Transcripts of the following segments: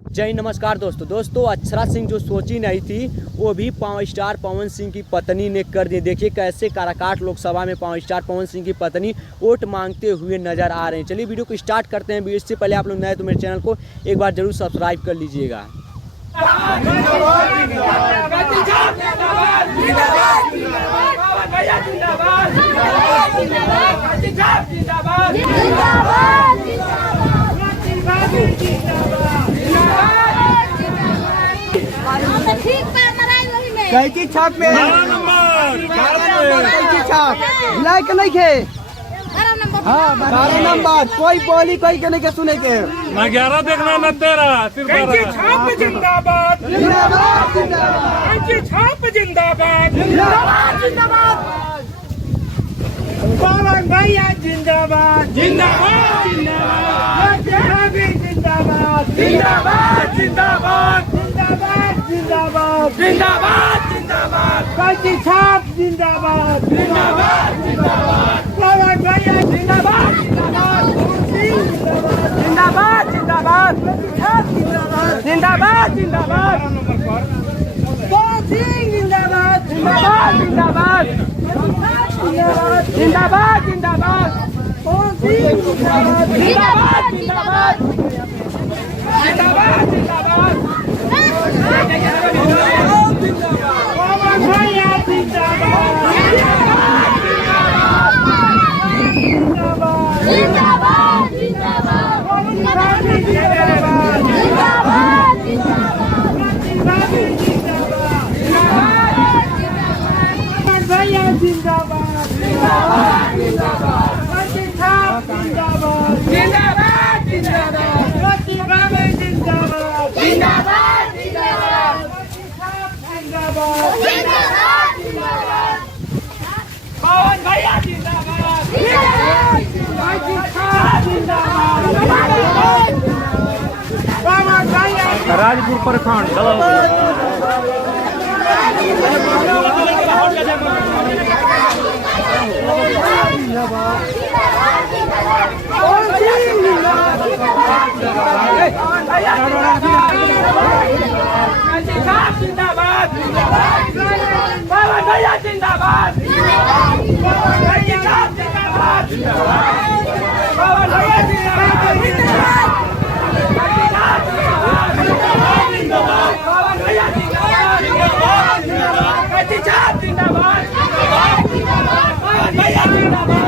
जय नमस्कार दोस्तों अक्षरा सिंह जो सोची नहीं थी वो भी पावर स्टार पवन सिंह की पत्नी ने कर दी। देखिए कैसे काराकाट लोकसभा में पावर स्टार पवन सिंह की पत्नी वोट मांगते हुए नजर आ रहे हैं। चलिए वीडियो को स्टार्ट करते हैं। वीडियो से पहले आप लोग नए तो मेरे चैनल को एक बार जरूर सब्सक्राइब कर लीजिएगा। कैची छाप में कैची छाप भिलाई के नहीं खे। हाँ 12 नंबर कोई बोली कोई के नहीं के सुने के ना 11 देखना ना 13 सिर्फ छाप जिंदाबाद जिंदाबाद जिंदाबाद छाप जिंदाबाद जिंदाबाद जिंदाबाद पवन भैया जिंदाबाद जिंदाबाद जिंदाबाद जिंदाबाद जिंदाबाद जिंदाबाद जिंदाबाद जिंदाबाद जिंदाबाद कैची छाप जिंदाबाद जिंदाबाद जिंदाबाद पवन भैया जिंदाबाद जिंदाबाद जिंदाबाद जिंदाबाद जिंदाबाद पवन सिंह जिंदाबाद जिंदाबाद जिंदाबाद जिंदाबाद जिंदाबाद पवन सिंह जिंदाबाद जिंदाबाद जिंदाबाद जिंदाबाद जिंदाबाद पवन भैया जिंदाबाद जिंदाबाद जिंदाबाद पवन जिंदाबाद जिंदाबाद जिंदाबाद भैया जिंदाबाद जिंदाबाद जिंदाबाद छाप जिंदाबाद जिंदाबाद जिंदाबाद जिंदाबाद जिंदाबाद जिंदाबाद छाप जिंदाबाद जिंदाबाद जिंदाबाद पवन भैया जिंदाबाद जिंदाबाद छाप जिंदाबाद पवन भैया राजपुर प्रखंड जिंदाबाद पवन भैया जिंदाबाद पवन भैया जिंदाबाद पवन भैया जिंदाबाद पवन भैया जिंदाबाद जिंदाबाद पवन भैया जिंदाबाद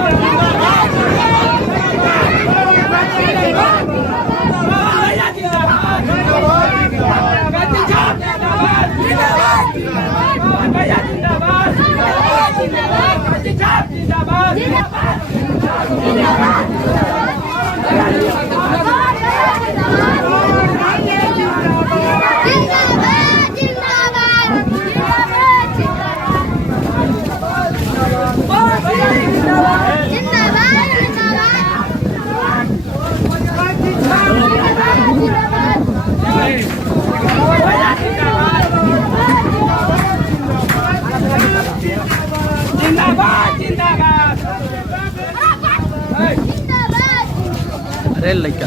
अरे लड़का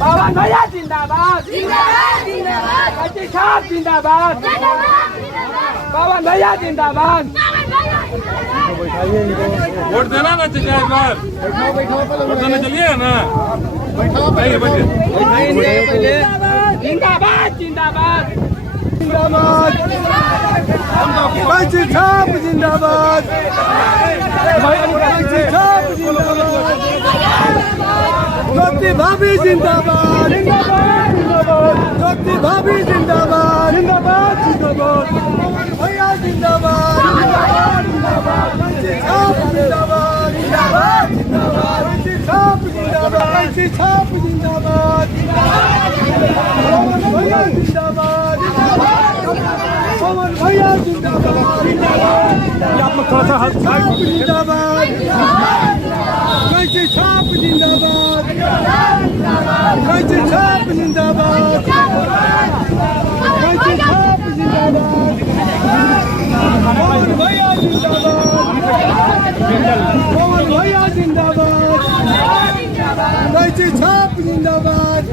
पवन भैया जिंदाबाद जिंदाबाद छाप जिंदाबाद पवन भैया जिंदाबाद वोट देना ना चाहिए इस बार वोट देने चलिए ना बैठिए जिंदाबाद जिंदाबाद जिंदाबाद कैची छाप जिंदाबाद कैची छाप जिंदाबाद ज्योति भाभी जिंदाबाद ज्योति भाभी जिंदाबाद जिंदाबाद जिंदाबाद भैया जिंदाबाद कैची छाप जिंदाबाद जिंदाबाद जिंदाबाद कैची छाप जिंदाबाद कैची छाप जिंदाबाद भैया जिंदाबाद पवन भैया जिंदाबाद आप लोग थोड़ा सा हाथ छाप जिंदाबाद कैची छाप जिंदाबाद कैची छाप जिंदाबाद कैची छाप जिंदाबाद पवन भैया जिंदाबाद पवन भैया जिंदाबाद कैची छाप जिंदाबाद